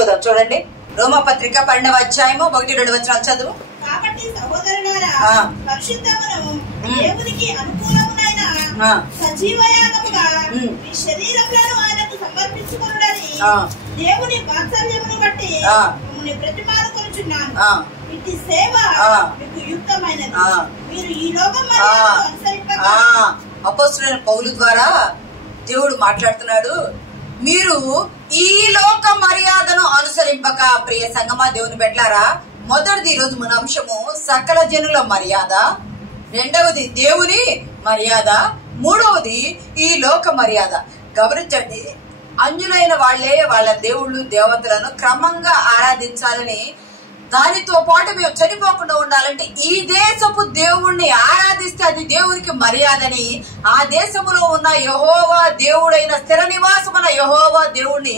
చూద్దాం. చూడండి, రోమపత్రిక 12వ అధ్యాయము 1-2 వచనాలు చదువు. కాబట్టి సహోదరులారా, పరిశుద్ధమును దేవునికి అనుకూలమునైన సజీవయాగముగా మీ శరీరములను ఆయనకు సమర్పించుకొనుడని దేవుని వాత్సల్యమును బట్టి మిమ్మల్ని ప్రతిమానుకొనుచున్నాను. ఇట్టి సేవ మీకు యుక్తమైనది. మీరు ఈ లోకం అనుసరింపక. అపోస్తలుడైన పౌలు ద్వారా దేవుడు మాట్లాడుతున్నాడు. మీరు ఈ లోక మర్యాదను అనుసరింపక. ప్రియ సంగమా, దేవుని బిడ్డలారా, మొదటిది ఈరోజు మన అంశము సకల జనుల మర్యాద, రెండవది దేవుని మర్యాద, మూడవది ఈ లోక మర్యాద. గమనించండి, అన్యులైన వాళ్లే వాళ్ళ దేవుళ్ళు దేవతలను క్రమంగా ఆరాధించాలని, దానితో పాటు మేము చనిపోకుండా ఉండాలంటే ఈ దేశపు దేవుణ్ణి ఆరాధిస్తే అది దేవునికి మర్యాదని ఆ దేశంలో ఉన్న యెహోవా దేవుడైన స్థిర నివాసమున యెహోవా దేవుణ్ణి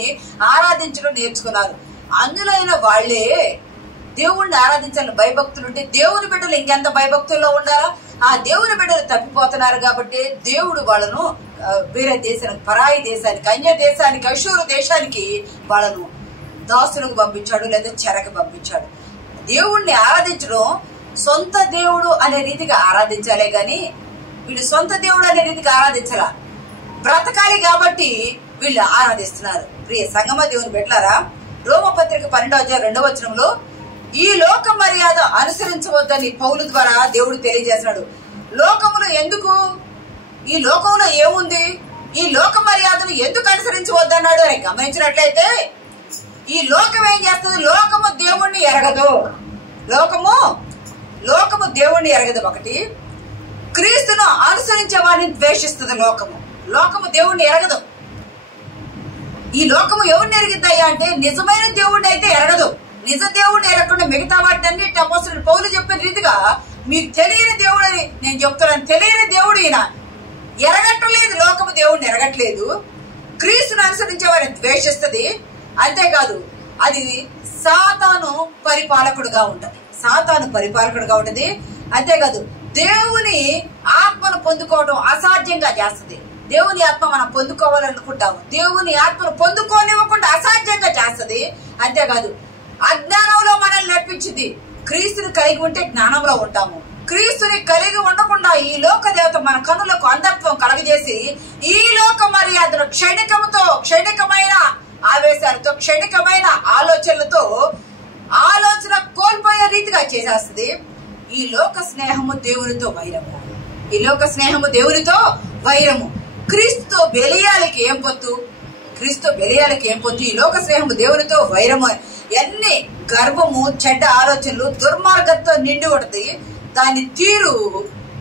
ఆరాధించడం నేర్చుకున్నారు. అన్యులైన వాళ్లే దేవుణ్ణి ఆరాధించాలని భయభక్తులు ఉంటే దేవుని బిడ్డలు ఇంకెంత భయభక్తుల్లో ఉండాలా? ఆ దేవుని బిడ్డలు తప్పిపోతున్నారు కాబట్టి దేవుడు వాళ్ళను వేరే దేశానికి, పరాయి దేశానికి, అన్య దేశానికి, అషూరు దేశానికి వాళ్ళను దాసులకు పంపించాడు, లేదా చెరకు పంపించాడు. దేవుణ్ణి ఆరాధించడం సొంత దేవుడు అనే రీతిగా ఆరాధించాలే గాని వీళ్ళు సొంత దేవుడు అనే రీతిగా ఆరాధించాల. బ్రతకాలి కాబట్టి వీళ్ళు ఆరాధిస్తున్నారు. ప్రియ సంగమ, దేవుని బిడ్డలారా, రోమపత్రిక 12వ అధ్యాయం 2వ వచనంలో ఈ లోక మర్యాద అనుసరించవద్దని పౌలు ద్వారా దేవుడు తెలియజేస్తున్నాడు. లోకములో ఎందుకు, ఈ లోకంలో ఏముంది, ఈ లోక మర్యాదను ఎందుకు అనుసరించవద్దన్నాడు అని గమనించినట్లయితే, ఈ లోకం ఏం చేస్తుంది? లోకము దేవుణ్ణి ఎరగదు. లోకము దేవుణ్ణి ఎరగదు. ఒకటి, క్రీస్తును అనుసరించే వారిని ద్వేషిస్తుంది. లోకము దేవుణ్ణి ఎరగదు. ఈ లోకము ఎవరిని ఎరిగిద్దాయా అంటే నిజమైన దేవుణ్ణి అయితే ఎరగదు. నిజ దేవుడిని ఎరగకుండా మిగతా వాటిని అన్నిటి అపోస్తలుడు పౌలు చెప్పిన రీతిగా మీకు తెలియని దేవుడు అని నేను చెప్తున్నాను. తెలియని దేవుడు ఈయన ఎరగట్లేదు. లోకము దేవుడిని ఎరగట్లేదు. క్రీస్తును అనుసరించే వారిని ద్వేషిస్తుంది. అంతేకాదు, అది సాతాను పరిపాలకుడుగా ఉంటది. అంతేకాదు, దేవుని ఆత్మను పొందుకోవడం అసాధ్యంగా చేస్తుంది. దేవుని ఆత్మ మనం పొందుకోవాలనుకుంటాము, దేవుని ఆత్మను పొందుకోనివ్వకుండా అసాధ్యంగా చేస్తుంది. అంతేకాదు, అజ్ఞానంలో మనల్ని నడిపించింది. క్రీస్తుని కలిగి ఉంటే జ్ఞానంలో ఉంటాము. క్రీస్తుని కలిగి ఉండకుండా ఈ లోక దేవత మన కనులకు అంధత్వం కలగజేసి ఈ లోక మర్యాదను క్షణికమైన ఆవేశాలతో, క్షణికమైన ఆలోచనలతో ఆలోచన కోల్పోయే రీతిగా చేసేస్తుంది. ఈ లోక స్నేహము దేవునితో వైరము. క్రీస్తుతో బెలియాలకి ఏం పొత్తు? ఈ లోక స్నేహము దేవునితో వైరము. ఎన్ని గర్వము, చెడ్డ ఆలోచనలు, దుర్మార్గంతో నిండి ఉంటది. దాని తీరు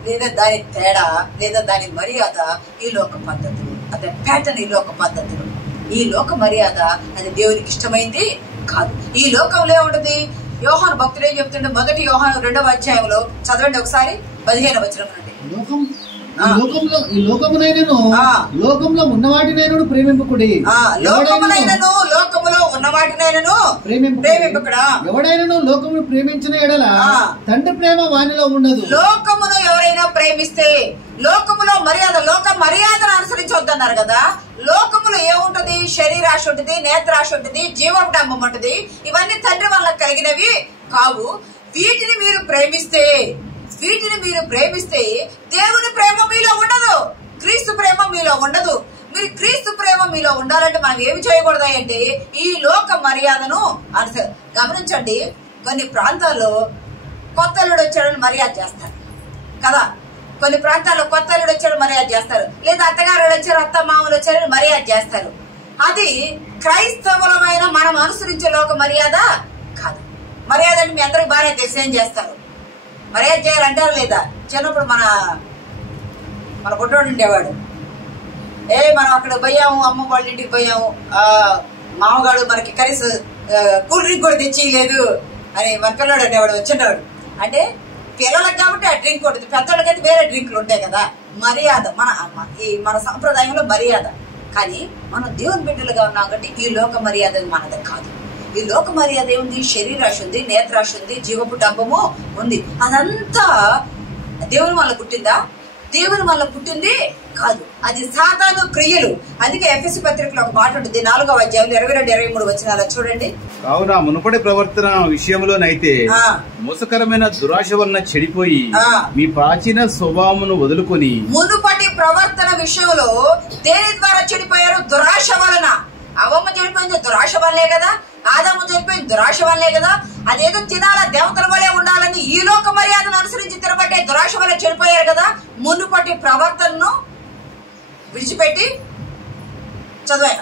లేదా దాని తేడా లేదా దాని మర్యాద ఈ లోక పద్ధతులు, అదే ప్యాటర్న్ ఈ లోక పద్ధతులు. ఈ లోక మర్యాద అది దేవునికి ఇష్టమైంది కాదు. ఈ లోకంలో ఏముంటది? యోహాను భక్తులు ఏం చెప్తుండే, 1 యోహాను 2వ అధ్యాయంలో చదవండి ఒకసారి, 15వ వచనం నుండి. లోకంలో ఉన్నవాటినైనను ప్రేమింపుకుడి. లోకములో ఉన్నవాటినైనను ప్రేమింపుకుడా. ఎవడైనను లోకమును ప్రేమించిన ఎడల తండ్రి ప్రేమ వానిలో ఉండదు. లోకమును ఎవరైనా ప్రేమిస్తే, లోకములో లోక మర్యాదను అనుసరించవద్దన్నారు కదా. లోకములో ఏముంటది? శరీరాశ ఉంటుంది, నేత్రాశ ఉంటుంది, జీవకుటంబం ఉంటుంది. ఇవన్నీ తండ్రి వల్ల కలిగినవి కావు. వీటిని మీరు ప్రేమిస్తే దేవుని ప్రేమ మీలో ఉండదు, క్రీస్తు ప్రేమ మీలో ఉండదు. మీరు క్రీస్తు ప్రేమ మీలో ఉండాలంటే మనం ఏమి చేయకూడదు అంటే ఈ లోక మర్యాదను గమనించండి. కొన్ని ప్రాంతాల్లో కొత్త అల్లుడు వచ్చాడని మర్యాద చేస్తారు కదా. కొన్ని ప్రాంతాల్లో కొత్త అల్లుడు వచ్చాడు మర్యాద చేస్తారు, లేదా అత్తగారు వచ్చారు, అత్త మామూలు వచ్చారని మర్యాద చేస్తారు. అది క్రైస్తవులమైన మనం అనుసరించే లోక మర్యాద కాదు. మర్యాద అంటే మీ అందరికి బాగానే తెలిసి ఏం చేస్తారు, మర్యాద చేయాలంటారు లేదా? చిన్నప్పుడు మన బుడ్డోడు ఉండేవాడు, మనం అక్కడ పోయాము, అమ్మ వాళ్ళ ఇంటికి పోయాము, మామగాడు మనకి కనీసం కూల్ డ్రింక్ కూడా తెచ్చిలేదు అని మన పిల్లడు అనేవాడు. వచ్చిండేవాడు అంటే పిల్లలకు కాబట్టి ఆ డ్రింక్ ఉంటుంది, పెద్దోళ్ళకైతే వేరే డ్రింకులు ఉంటాయి కదా. మర్యాద మన సంప్రదాయంలో మర్యాద. కానీ మనం దేవుని బిడ్డలుగా ఉన్నాం కాబట్టి ఈ లోక మర్యాద మనది కాదు. ఈ లోక మర్యాద ఏముంది? శరీరాశ ఉంది, నేత్రాశ ఉంది, జీవపు డంబము ఉంది. అదంతా దేవుని వల్ల పుట్టిందా? దేవుని వల్ల పుట్టింది కాదు, అది సాతాను క్రియలు. అందుకే ఎఫెసీ పత్రికలో ఒక మాట ఉంటుంది, 4వ అధ్యాయంలో 22-23 వచనాలు చూడండి. కావున మునుపటి ప్రవర్తన విషయంలోనైతే మోసకరమైన దురాశ వలన చెడిపోయి మీ ప్రాచీన స్వభావమును వదులుకొని. మునుపటి ప్రవర్తన విషయంలో దేని ద్వారా చెడిపోయారు? దురాశ వలన. అవ్వమ్మ చెడిపోయింది దురాశ వల్లే కదా, ఆదాము చెడిపోయింది దురాశ వల్లే కదా. అదేదో తినాలా, దేవతల వల్లే ఉండాలని ఈ లోక మర్యాదను అనుసరించి తినబట్టే దురాశ వల్ల చెడిపోయారు కదా. మునుపటి ప్రవర్తనను విడిచిపెట్టి చదివాయ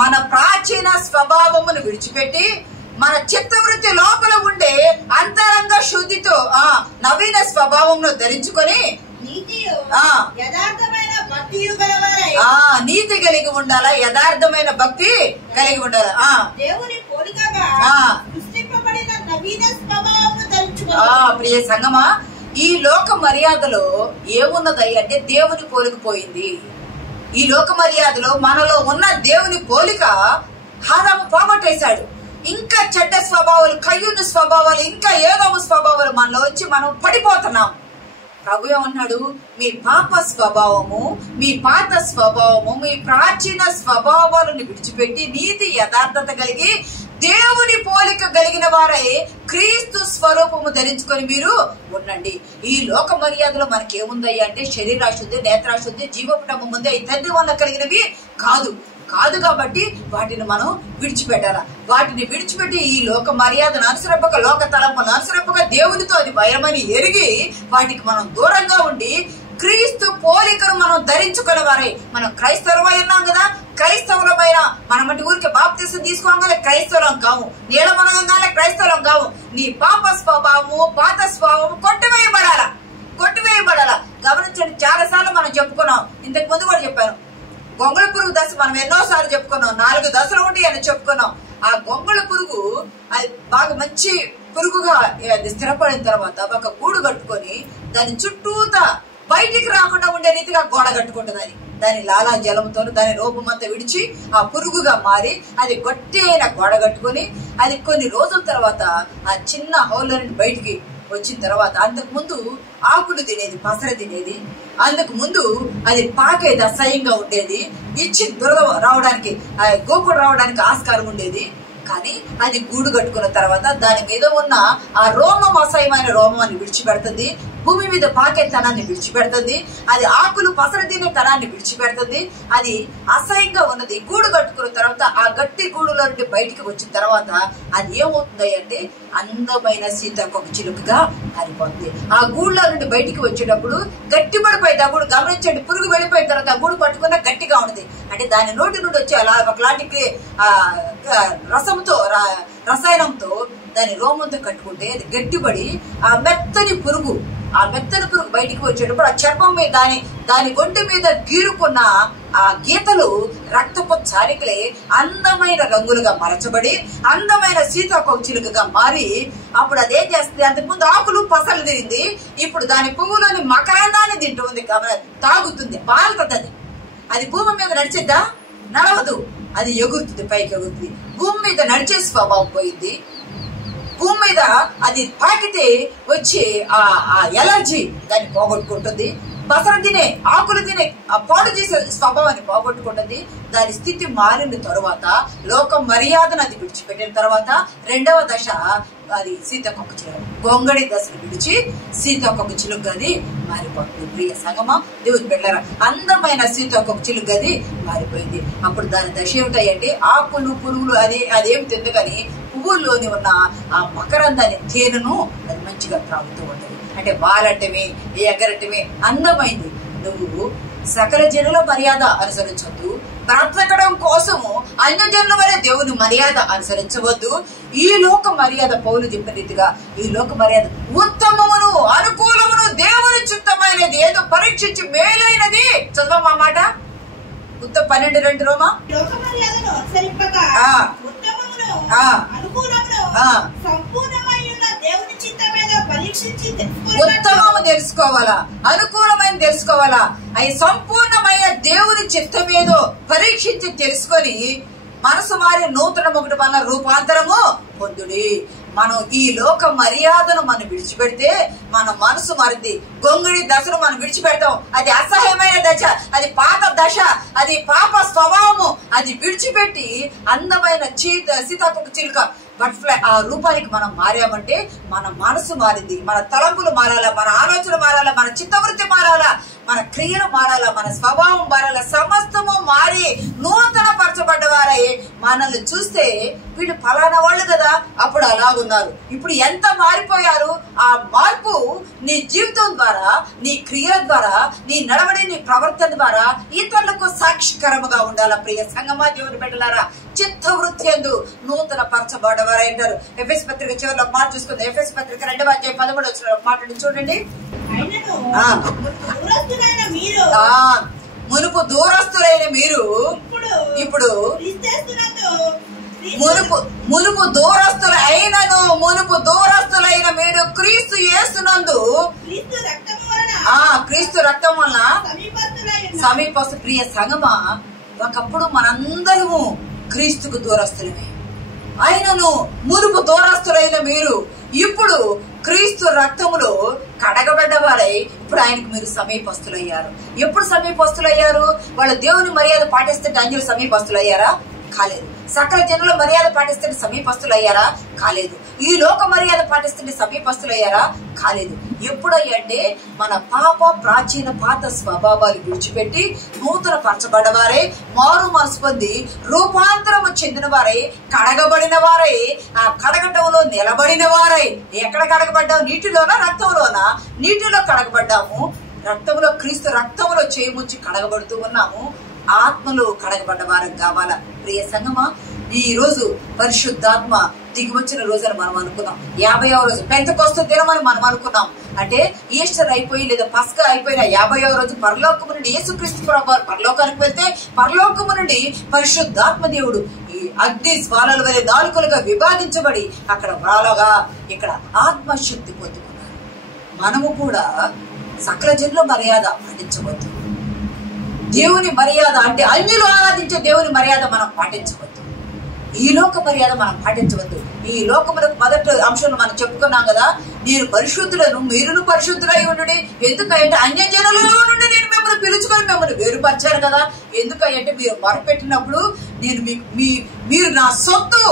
మన ప్రాచీన స్వభావమును విడిచిపెట్టి మన చిత్తవృత్తి లోపల ఉండే అంతరంగ శుద్ధితో నవీన స్వభావమును ధరించుకొని నీతి కలిగి ఉండాలా, యథార్థమైన భక్తి కలిగి ఉండాలా. ప్రియ సంగమా, ఈ లోక మర్యాదలో ఏమున్నది అంటే దేవుని పోలిక పోయింది. ఈ లోక మర్యాదలో మనలో ఉన్న దేవుని పోలిక ఆదాము పోగొట్టేశాడు. ఇంకా చెడ్డ స్వభావాలు, కయ్యూని స్వభావాలు, ఇంకా ఏదవ స్వభావాలు మనలో వచ్చి మనం పడిపోతున్నాం. ప్రభు ఏమన్నాడు? మీ పాప స్వభావము, మీ పాత స్వభావము, మీ ప్రాచీన స్వభావాలను విడిచిపెట్టి నీతి యథార్థత కలిగి దేవుని పోలిక కలిగిన వారై క్రీస్తు స్వరూపము ధరించుకొని మీరు ఉండండి. ఈ లోక మర్యాదలో మనకేముందయ్యా అంటే శరీరాశి ఉంది, నేత్రాశి ఉంది, జీవపటము ఉంది. ఈ తండ్రి వల్ల కలిగినవి కాదు కాబట్టి వాటిని మనం విడిచిపెట్టాలా. వాటిని విడిచిపెట్టి ఈ లోక మర్యాదను అనుసరింపక, లోక తలంపును అనుసరింపక, దేవునితో అది భయమని ఎరిగి వాటికి మనం దూరంగా ఉండి క్రీస్తు పోలికను మనం ధరించుకునే వారే. మనం క్రైస్తవులమై ఉన్నాం కదా, క్రైస్తవులమైన మనం అంటే ఊరికి బాప్తిసం తీసుకోగానే క్రైస్తవులం కావు, నీళ్ళ మనగానే క్రైస్తవులం కావు. నీ పాప స్వభావము, పాత స్వభావము కొట్టివేయబడాలా. గమనించండి, చాలా సార్లు మనం చెప్పుకున్నాం, ఇంతకు ముందు కూడా చెప్పాను. గొంగళ పురుగు దశ మనం ఎన్నోసార్లు చెప్పుకున్నాం, 4 దశలు ఉంటాయి అని చెప్పుకున్నాం. ఆ గొంగళ పురుగు అది బాగా మంచి పురుగుగా స్థిరపడిన తర్వాత ఒక గూడు కట్టుకొని దాని చుట్టూతా బయటికి రాకుండా ఉండే రీతిగా గోడ కట్టుకుంటుంది. దాని లాలా జలంతో దాని రూపం అంతా విడిచి ఆ పురుగుగా మారి అది గట్టి అయిన గోడ కట్టుకొని అది కొన్ని రోజుల తర్వాత ఆ చిన్న హోల్లో నుండి బయటికి వచ్చిన తర్వాత అంతకు ముందు ఆకులు తినేది, పసర తినేది. అందుకు ముందు అది పాకేది, అసహ్యంగా ఉండేది. ఇచ్చి దురద రావడానికి, గోపుడు రావడానికి ఆస్కారం ఉండేది. కానీ అది గూడు కట్టుకున్న తర్వాత దాని మీద ఉన్న ఆ రోమం, అసహ్యమైన రోమాన్ని విడిచిపెడుతుంది. భూమి మీద పాకే తనాన్ని విడిచిపెడుతుంది. అది ఆకులు పసర తినే తనాన్ని విడిచిపెడుతుంది. అది అసహ్యంగా ఉన్నది గూడు కట్టుకున్న తర్వాత ఆ గట్టి గూడులో నుండి బయటికి వచ్చిన తర్వాత అది ఏమవుతుంది అంటే అందమైన సీతాకోక చిలుకగా మారిపోతుంది. ఆ గూడులో నుండి బయటికి వచ్చేటప్పుడు గట్టిపడిపోయింది. ఆ గూడు గమనించండి, పురుగు వెళ్ళిపోయిన తర్వాత ఆ గూడు పట్టుకున్న గట్టిగా ఉన్నది. అంటే దాని నోటి నుండి వచ్చి అలా ఒకలాంటి రసంతో, రసాయనంతో దాని రోమంతో కట్టుకుంటే అది గట్టిపడి ఆ మెత్తని పురుగు బయటికి వచ్చేటప్పుడు ఆ చర్మం మీద దాని ఒంటి మీద గీరుకున్న ఆ గీతలు రక్తపు చారికలే అందమైన రంగులుగా మరచబడి అందమైన సీతాకోక చిలుకగా మారి అప్పుడు అదేం చేస్తుంది? అంతకుముందు ఆకులు పసలు తిరిగింది, ఇప్పుడు దాని పువ్వులోని మకరందాన్ని తింటుంది, తాగుతుంది, పాలుతుంది. అది భూమి మీద నడిచిద్దా? నడవదు. అది ఎగురుతుంది, పైకి ఎగురుతుంది. భూమి మీద నడిచే స్వభావం పోయింది. భూమి మీద అది తాకితే వచ్చి ఆ ఎలర్జీ దాన్ని పోగొట్టుకుంటుంది. పసర తినే, ఆకులు తినే ఆ పాడు చేసే స్వభావాన్ని పోగొట్టుకుంటుంది. దాని స్థితి మారిన తరువాత లోక మర్యాదను అది విడిచిపెట్టిన తర్వాత రెండవ దశ అది సీతాకోక చిలుక, గొంగడి దశను విడిచి సీతాకోక చిలుక గది మారిపోతుంది. ప్రియ సంగమా, దేవుని బిడ్డలారా, అందమైన సీతాకోక చిలుక గది మారిపోయింది. అప్పుడు దాని దశ ఏమిటాయంటే ఆకులు, పురుగులు అదేం తింది కానీ పువ్వుల్లోని ఉన్న ఆ మకరందాన్ని, తేనెను అది మంచిగా త్రాగుతూ ఉంటుంది. అంటే వాలటమే, ఎగరటమే అందమైంది. నువ్వు సకల జనుల మర్యాద అనుసరించవద్దు, బ్రతకడం కోసము అన్యజనుల వలె దేవుని మర్యాద అనుసరించవద్దు. ఈ లోక మర్యాద పౌలు చెప్పిన రీతిగా ఈ లోక మర్యాద ఉత్తమమును, అనుకూలమును, దేవుని చిత్తమైనది, ఏదో పరీక్షించి మేలైనది. చదవమా మాట 12:2 రోమా. ఉత్తమము తెలుసుకోవాలా, అనుకూలమైన తెలుసుకోవాలా, అవి సంపూర్ణమైన దేవుని చిత్తమేదో పరీక్షించి తెలుసుకొని మనసు మారి నూతన ఒకటి వల్ల రూపాంతరము పొందుడి. మనం ఈ లోక మర్యాదను మనం విడిచిపెడితే మన మనసు మారింది. గొంగిడి దశను మనం విడిచిపెడతాం. అది అసహ్యమైన దశ, అది పాత దశ, అది పాప స్వభావము. అది విడిచిపెట్టి అందమైన సీతాకోక చిలుక బటర్ఫ్లై ఆ రూపానికి మనం మారామంటే మన మనసు మారింది. మన తలంపులు మారాలా, మన ఆలోచన మారాలా, మన చిత్తవృత్తి మారాలా, మన క్రియలు మారాలా, మన స్వభావం మారాలా. సమస్తము మారి నూతన పరచబడ్డవారై మనల్ని చూస్తే వీళ్ళు ఫలానా వాళ్ళు కదా, అప్పుడు అలాగున్నారు. ఇప్పుడు ఎంత మారిపోయారు. ఆ మార్పు నీ జీవితం ద్వారా, నీ క్రియల ద్వారా, నీ నడవడి, నీ ప్రవర్తన ద్వారా ఇతరులకు సాక్షికరముగా ఉండాలా. ప్రియ సంగమా, దేవుని బిడ్డలారా, చిత్తవృత్తి యందు నూతన పరచబడ్డవారై అంటారు. ఎఫెసు పత్రిక చివరిలో మాట చూసుకుంది. ఎఫెసు పత్రిక 2:13 మాటను చూడండి. మునుపు దూరస్తులైన మీరు ఇప్పుడు మునుపు దూరస్తులైన మీరు క్రీస్తు యేసునందు క్రీస్తు రక్తం వలన సమీపస్తు. ప్రియ సంగమా, ఒకప్పుడు మనందరము క్రీస్తుకు దూరస్తులమే. ఆయనను మునుపు దూరస్తులైన మీరు ఇప్పుడు క్రీస్తు రక్తములో కడగబడ్డవారై ఇప్పుడు ఆయనకు మీరు సమీపస్తులయ్యారు. ఎప్పుడు సమీపస్తులయ్యారు? వాళ్ళ దేవుని మర్యాద పాటిస్తుంటే అన్యులు సమీపస్తులయ్యారా? కాలేదు. సకల జనుల మర్యాద పాటిస్తుంటే సమీపస్తులయ్యారా? కాలేదు. ఈ లోక మర్యాద పాటిస్తుంటే సమీపస్తులయ్యారా? కాలేదు. ఎప్పుడయ్యంటే మన ప్రాచీన పాత స్వభావాలు విడిచిపెట్టి నూతన పరచబడ్డవారై, మారు మనసు పొంది రూపాంతరము చెందిన వారై, కడగబడిన వారై, ఆ కడగటంలో నిలబడిన వారై. ఎక్కడ కడగబడ్డాము? నీటిలోనా, రక్తంలోనా? నీటిలో కడగబడ్డాము. రక్తంలో, క్రీస్తు రక్తంలో చేయముంచి కడగబడుతూ ఉన్నాము. ఆత్మలో కడగబడ్డ వారికి కావాలా. ప్రియ సంగమా, ఈ రోజు పరిశుద్ధాత్మ దిగివచ్చిన రోజుని మనం అనుకున్నాం. 50వ రోజు పెంతెకొస్తు దినమని మనం అనుకున్నాం. అంటే ఈస్టర్ అయిపోయి లేదా పస్కా అయిపోయిన 50వ రోజు పరలోకము నుండి యేసుక్రీస్తు ప్రభువారు పరలోకానికి వెళ్తే పరలోకము నుండి పరిశుద్ధాత్మ దేవుడు ఈ అగ్ని జ్వాలల వలె నాలుకలుగా విభాగించబడి అక్కడ వ్రాలగా ఇక్కడ ఆత్మశక్తి పొందుకున్నారు. మనము కూడా సకల జనుల మర్యాద పాటించవద్దు. దేవుని మర్యాద అంటే అన్యులు ఆరాధించే దేవుని మర్యాద మనం పాటించవద్దు. ఈ లోక మర్యాద మనం పాటించవద్దు. ఈ లోకములకు మొదటి అంశంలో మనం చెప్పుకున్నాం కదా, నేను పరిశుద్ధులను మీరును పరిశుద్ధులై ఉండు. ఎందుకంటే అన్యజనులలో నుండి నేను మిమ్మల్ని పిలుచుకొని మిమ్మల్ని వేరుపరిచాను కదా. ఎందుకంటే మీరు మొరపెట్టినప్పుడు నేను మీరు నా సొత్తు.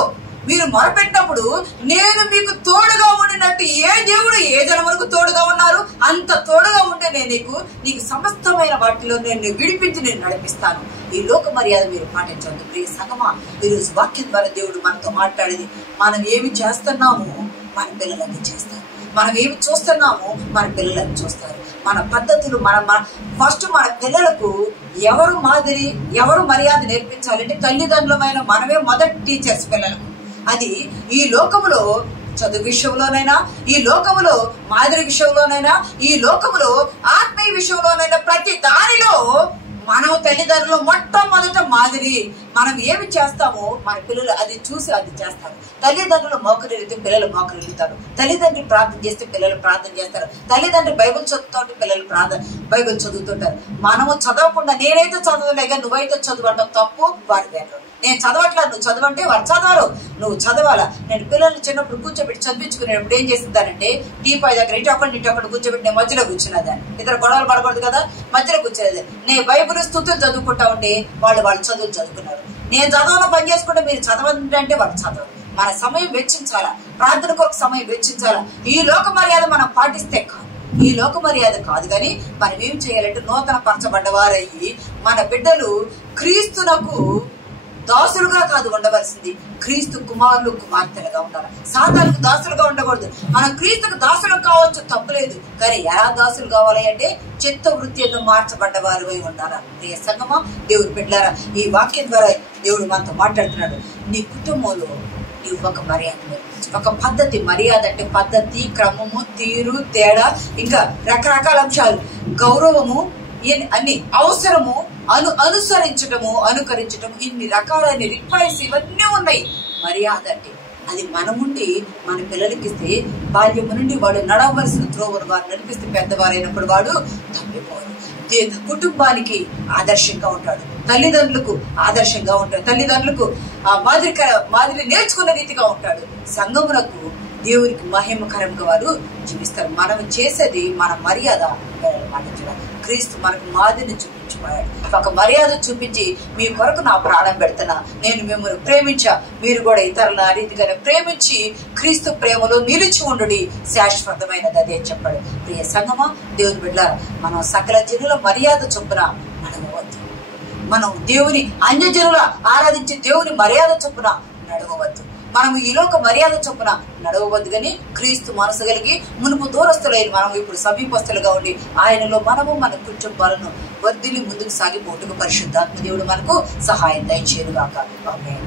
మీరు మొరపెట్టినప్పుడు నేను మీకు తోడుగా ఉండినట్టు ఏ దేవుడు ఏ జనములకు తోడుగా ఉన్నారు అంత తోడుగా ఉంటే నేను నీకు సమస్తమైన వాటిలో నేను విడిపించి నేను నడిపిస్తాను. ఈ లోక మర్యాద మీరు పాటించవద్దు. ప్రియ సంగమా, ఈరోజు వాక్యం ద్వారా దేవుడు మనతో మాట్లాడేది, మనం ఏమి చేస్తున్నామో మన పిల్లలకి చేస్తారు. మనం ఏమి చూస్తున్నామో మన పిల్లలని చూస్తారు. మన పద్ధతులు ఫస్ట్ మన పిల్లలకు ఎవరు మాదిరి, ఎవరు మర్యాద నేర్పించాలంటే తల్లిదండ్రులమైన మనమే మొదటి టీచర్స్ పిల్లలకు. అది ఈ లోకములో చదువు విషయంలోనైనా, ఈ లోకములో మాదిరి విషయంలోనైనా, ఈ లోకములో ఆత్మీయ విషయంలోనైనా ప్రతి దానిలో మనం తల్లిదండ్రులు మొట్టమొదట మాదిరి. మనం ఏమి చేస్తామో మన పిల్లలు అది చూసి అది చేస్తారు. తల్లిదండ్రులు మోకరిల్లితే పిల్లలు మోకరిల్లుతారు. తల్లిదండ్రులు ప్రార్థన చేస్తే పిల్లలు ప్రార్థన చేస్తారు. తల్లిదండ్రులు బైబిల్ చదువుతుంటే పిల్లలు బైబిల్ చదువుతుంటారు. మనము చదవకుండా నేనైతే చదవలేక నువ్వైతే చదవడం తప్పు. వారి దగ్గర నేను చదవట్లా, నువ్వు చదవంటే వారు చదవరు. నువ్వు చదవాలా. నేను పిల్లల్ని చిన్నప్పుడు కూర్చోబెట్టి చదివించుకునేటప్పుడు ఏం చేస్తుందానంటే టీపాయ్ దగ్గర ఇటు ఒకటి కూర్చోబెట్టి నేను మధ్యలో కూర్చున్నదాన్ని. ఇద్దరు గొడవలు పడకూడదు కదా, మధ్యలో కూర్చునేది. నేను బైబిల్ స్తుతులు చదువుకుంటా ఉంటే వాళ్ళు చదువులు చదువుకున్నారు. నేను చదవను పని చేసుకుంటే మీరు చదవంటే వాళ్ళు చదవరు. మన సమయం వెచ్చించాలా, ప్రార్థన కొరకు సమయం వెచ్చించాలా. ఈ లోక మర్యాద మనం పాటిస్తే కాదు, ఈ లోక మర్యాద కాదు. కానీ మనం ఏం చేయాలంటే నూతన పరచబడ్డవారయ్యి మన బిడ్డలు క్రీస్తునకు దాసులుగా కాదు ఉండవలసింది, క్రీస్తు కుమారులు కుమార్తెలుగా ఉండాలి. సాతానుకు దాసులుగా ఉండకూడదు. మనం క్రీస్తుకు దాసులు కావచ్చు, తప్పులేదు. కానీ ఎలా దాసులు కావాలి అంటే చిత్తవృత్తితో మార్చబడ్డవారు అయి ఉండాలా. ప్రియ సంగమా, దేవుని బిడ్డలారా, ఈ వాక్యం ద్వారా దేవుడు మనతో మాట్లాడుతున్నాడు. నీ కుటుంబంలో నీవు ఒక మర్యాద, ఒక పద్ధతి. మర్యాద అంటే పద్ధతి, క్రమము, తీరు, తేడా, ఇంకా రకరకాల అంశాలు, గౌరవము, అన్ని అవసరము, అనుసరించటము, అనుకరించటము, ఇన్ని రకాలైన రిక్వైర్స్ ఇవన్నీ ఉన్నాయి. మర్యాద అంటే అది మనముండి మన పిల్లలకి ఇస్తే బాల్యము నుండి వాడు నడవలసిన త్రోవను వారు నడిపిస్తే పెద్దవారైనప్పుడు వాడు తప్పిపోరు. కుటుంబానికి ఆదర్శంగా ఉంటాడు, తల్లిదండ్రులకు ఆదర్శంగా ఉంటాడు, తల్లిదండ్రులకు మాదిరి నేర్చుకున్న రీతిగా ఉంటాడు. సంఘమునకు దేవునికి మహిమకరంగా వారు జీవిస్తారు. మనం చేసేది మన మర్యాద. క్రీస్తు మనకు మాదిరిని చూపించిపోయాడు. ఒక మర్యాద చూపించి మీ కొరకు నా ప్రాణం పెడుతున్నా, నేను మిమ్మల్ని ప్రేమించా, మీరు కూడా ఇతరుల రీతిగానే ప్రేమించి క్రీస్తు ప్రేమలో నిలిచి ఉండుడి, శాశ్వతమైనది అదే చెప్పాడు. ప్రియ సంగమా, దేవుని బిడ్డలారా, మనం సకల జనుల మర్యాద చొప్పున నడవవద్దు. మనం దేవుని అన్యజనుల ఆరాధించి దేవుని మర్యాద చొప్పున నడవవద్దు. మనం ఈ లోక మర్యాద చొప్పున నడవవద్దు కానీ క్రీస్తు మనసు కలిగి మునుపు దూరస్తులైన మనం ఇప్పుడు సమీపస్తులుగా ఉండి ఆయనలో మనము మన కుటుంబాలను వర్ధిల్లి ముందుకు సాగిపోటుకు పరిశుద్ధాత్మ దేవుడు మనకు సహాయం దయచేయుగాక. ఆమేన్.